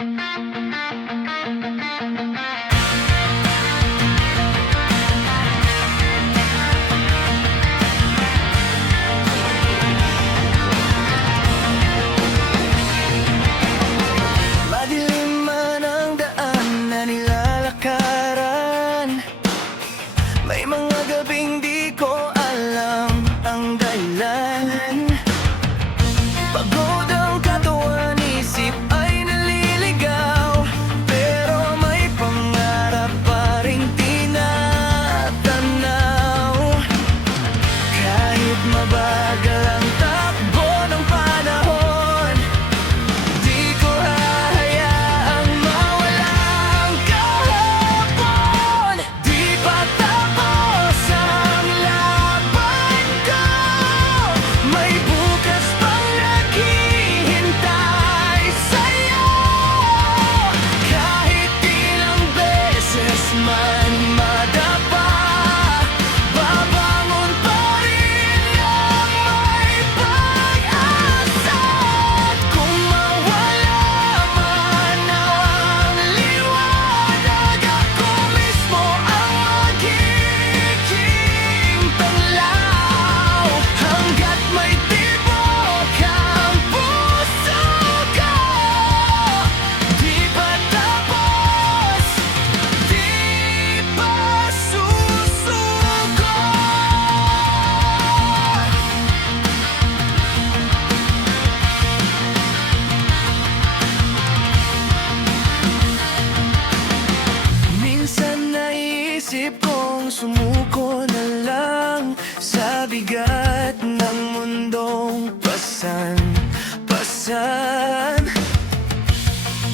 Madilim man ang daan na nilalakaran, may mga gabing di ko alam ang dahilan. Pagod ang katawan, isip ay naliligaw, pero may pangarap pa ring tinatanaw. Kahit mabagal ang takbo ng panahon, di ko hahayaang mawala ang kahapon. Di pa tapos ang laban ko, may bukas pang naghihintay sa'yo. Kahit ilang beses man madapa, babangon pa rin ng may pag-asa. At kung mawala man ang liwanag, ako mismo ang magiging tanglaw. Hanggat may tibok ang puso ko, di pa tapos, di pa susuko. Minsan naisip kong sumuko na lang sa bigat ng mundong pasan-pasan.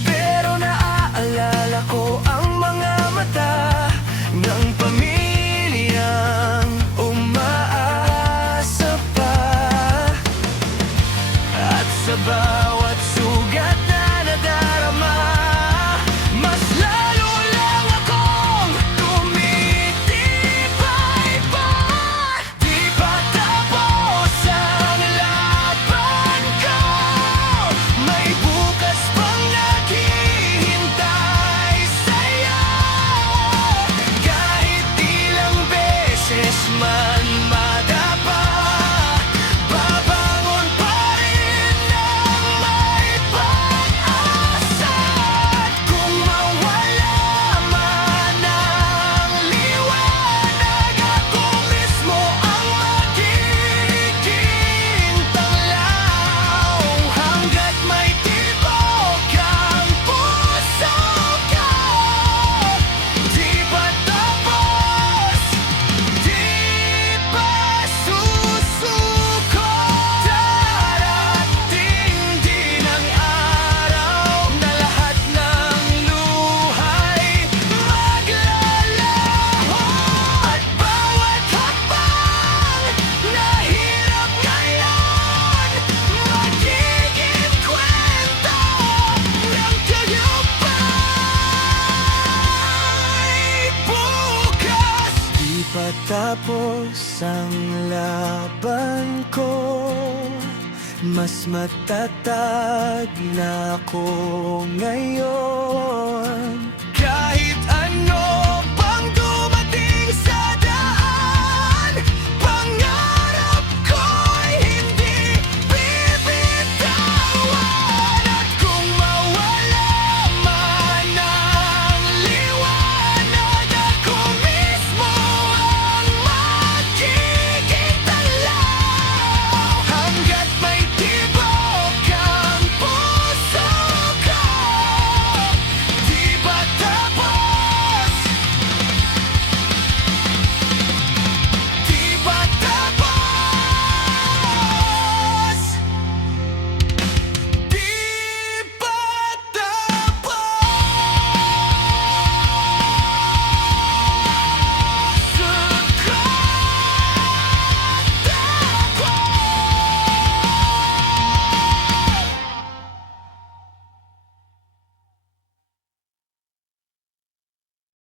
Pero naaalala ko ang mga mata ng pamilyang umaasa pa. At sa bawat sugat na nadarama, mas lalo lang akong tumitibay pa. Di pa tapos ang laban ko, may bukas pang naghihintay sa'yo. Kahit ilang beses man madapa, babangon pa rin ng may pag-asa. At kung mawala man ang liwanag, ako mismo ang magiging tanglaw. Hanggat may tibok ang puso ko, di pa tapos, di pa susuko. Darating din ang araw na lahat ng luhay maglalaho. At bawat hakbang na hirap ngayon, magiging kwento ng tagumpay bukas. Di pa tapos ang laban ko, mas matatag na ako ngayon.